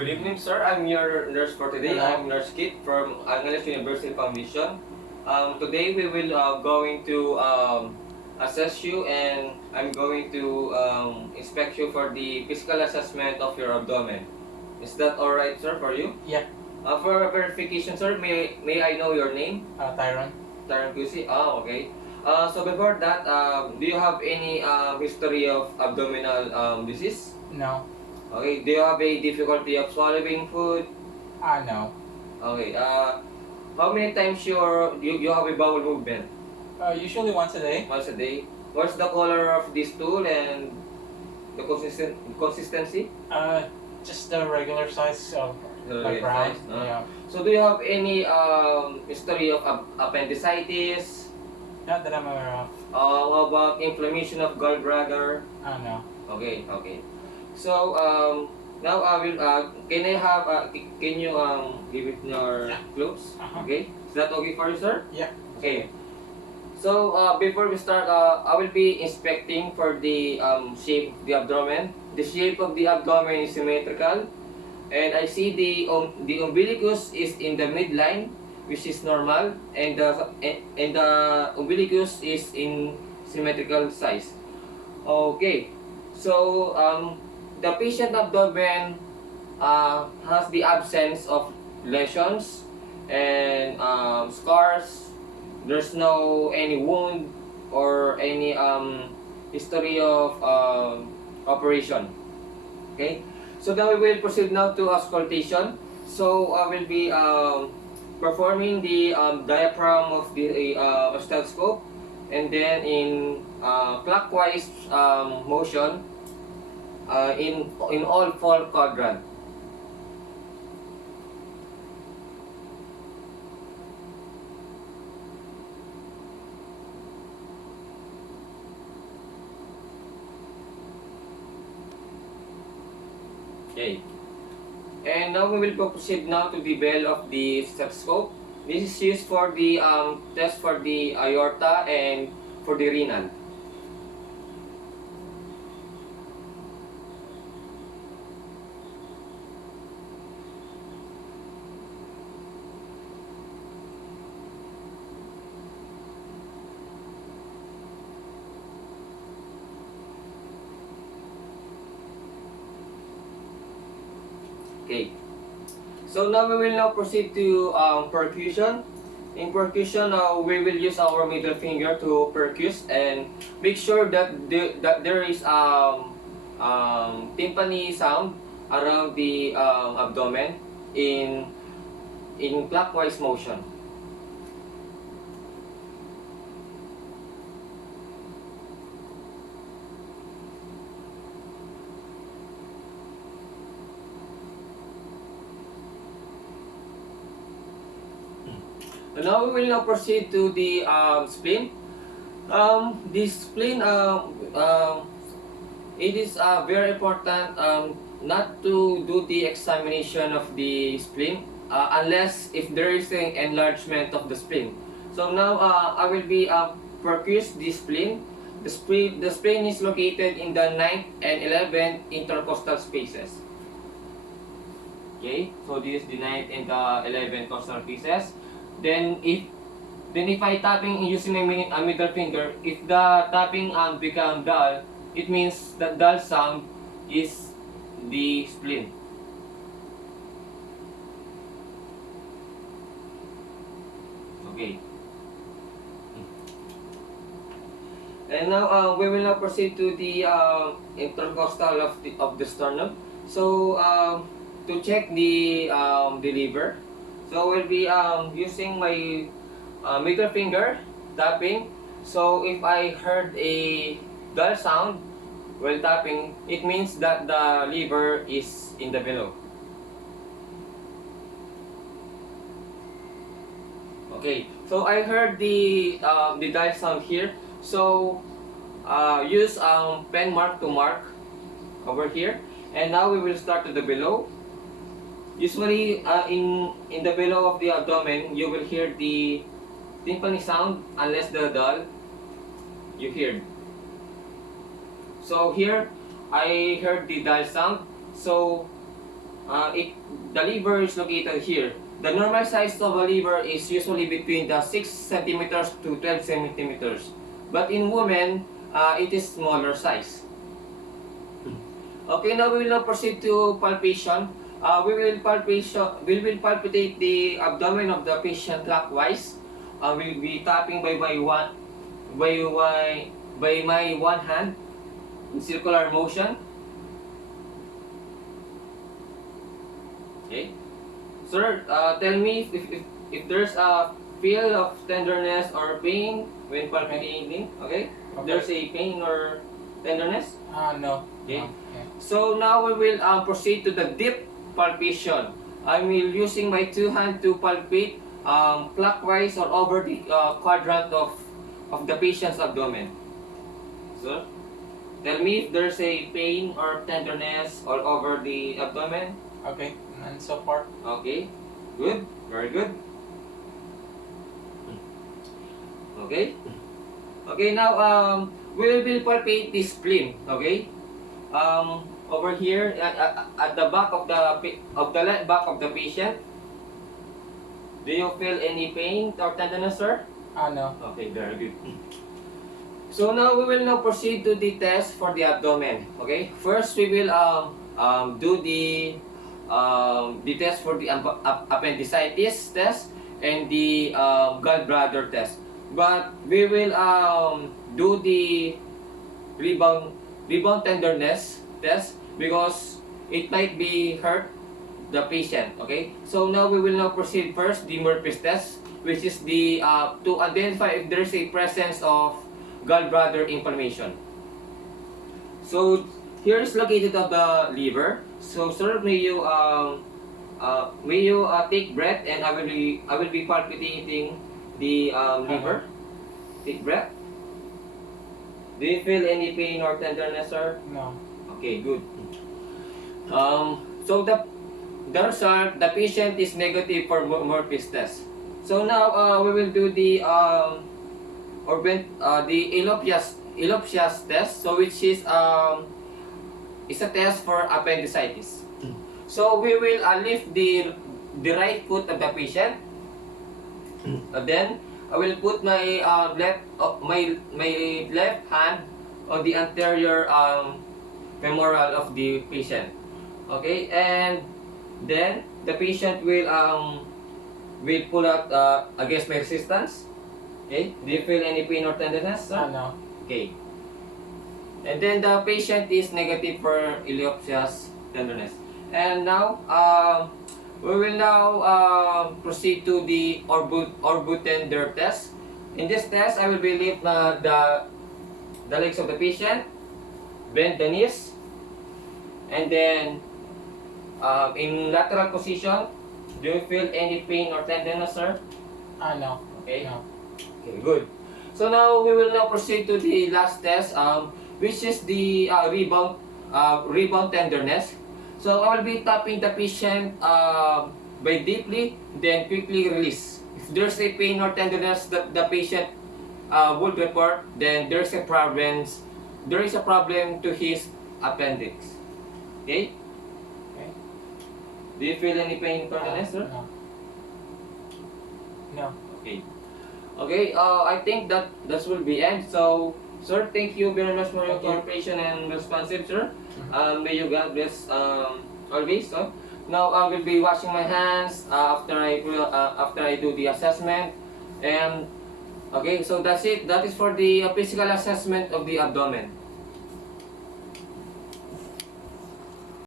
Good evening, sir. I'm your nurse for today. Hello. I'm Nurse Kit from Angeles University Foundation. Today we will going to assess you, and I'm going to inspect you for the physical assessment of your abdomen. Is that all right, sir, for you? Yeah. For verification, sir, may I know your name? Tyron. Tyron QC. Okay. So before that, do you have any history of abdominal disease? No. Okay. Do you have a difficulty of swallowing food? No. Okay. How many times you have a bowel movement? Usually once a day. Once a day. What's the color of this stool and the consistency? Just the regular size of Regular brown. size, Yeah. So do you have any history of appendicitis? Not that I'm aware of. How about inflammation of gallbladder? No. Okay, okay. So now I will. Can I have? Can you give it your clothes? Okay. Is that okay for you, sir? Yeah. Okay. So before we start, I will be inspecting for the shape of the abdomen. The shape of the abdomen is symmetrical, and I see the umbilicus is in the midline, which is normal, and the umbilicus is in symmetrical size. Okay. So the patient abdomen has the absence of lesions and scars. There's no any wound or any history of operation. Okay. So now we will proceed now to auscultation. So I will be performing the diaphragm of the stethoscope, and then in clockwise motion in all four quadrant. Okay. And now we will proceed now to the bell of the stethoscope. This is used for the test for the aorta and for the renal. Okay. So now we will now proceed to percussion. In percussion, we will use our middle finger to percuss and make sure that there is tympani sound around the abdomen in clockwise motion. And now we will now proceed to the spleen. This spleen, it is very important not to do the examination of the spleen unless if there is an enlargement of the spleen. So now I will be percuss the spleen. The spleen is located in the 9th and 11th intercostal spaces. Okay, so this is the 9th and the 11th costal spaces. Then if I tapping using a middle finger, if the tapping become dull, it means the dull sound is the spleen. Okay. And now we will now proceed to the intercostal of the sternum. So to check the liver. So we'll be using my middle finger tapping. So if I heard a dull sound while tapping, it means that the liver is in the below. Okay. So I heard the dull sound here. So use pen mark to mark over here. And now we will start to the below. Usually, in the below of the abdomen, you will hear the tympani sound unless the dull you hear. So here, I heard the dull sound. So the liver is located here. The normal size of a liver is usually between the 6 centimeters to 12 centimeters. But in women, it is smaller size. Okay, now we will now proceed to palpation. We will palpitate the abdomen of the patient clockwise. We will be tapping by my one hand in circular motion. Okay. Sir, tell me if there's a feel of tenderness or pain when palpitating. Okay? Okay. There's a pain or tenderness. No. Okay. No. Yeah. So now we will proceed to the deep palpation. I will using my two hands to palpate clockwise or over the quadrant of the patient's abdomen. So, tell me if there's a pain or tenderness all over the abdomen. Okay. And so far. Okay, good, very good. Okay, okay. Now we will palpate the spleen. Okay, over here at the back of the left back of the patient. Do you feel any pain or tenderness, sir? No. Okay, very good. So now we will now proceed to the test for the abdomen. Okay, first we will do the test for the appendicitis test and the gallbladder test. But we will do the rebound tenderness test because it might be hurt the patient. Okay, so now we will now proceed first the Murphy's test, which is the to identify if there is a presence of gallbladder inflammation. So here is located of the liver. So sir, may you take breath, and I will be palpitating the liver. Take breath. Do you feel any pain or tenderness, sir? No. Okay, good. So the result, the patient is negative for Murphy's test. So now we will do the Elophias test. So which is a test for appendicitis. So we will lift the right foot of the patient. Then I will put my left hand on the anterior femoral of the patient. Okay, and then the patient will pull out against my resistance. Okay, do you feel any pain or tenderness, sir? No. Okay. And then the patient is negative for Elophias tenderness. And now, we will now proceed to the Orbitender test. In this test, I will be lift the legs of the patient, bend the knees, and then in lateral position. Do you feel any pain or tenderness, sir? No. Okay. No. Okay, good. So now we will now proceed to the last test, which is the rebound tenderness. So I will be tapping the patient by deeply, then quickly release. If there's a pain or tenderness that the patient would report, then there's a problem. There is a problem to his appendix. Okay. Okay. Do you feel any pain or tenderness, sir? No. No. Okay. Okay, I think that will be end. So, sir, thank you very much for your Thank you. cooperation and responsive, sir. May you God bless always. So, now I will be washing my hands after I do the assessment. And okay, so that's it. That is for the physical assessment of the abdomen.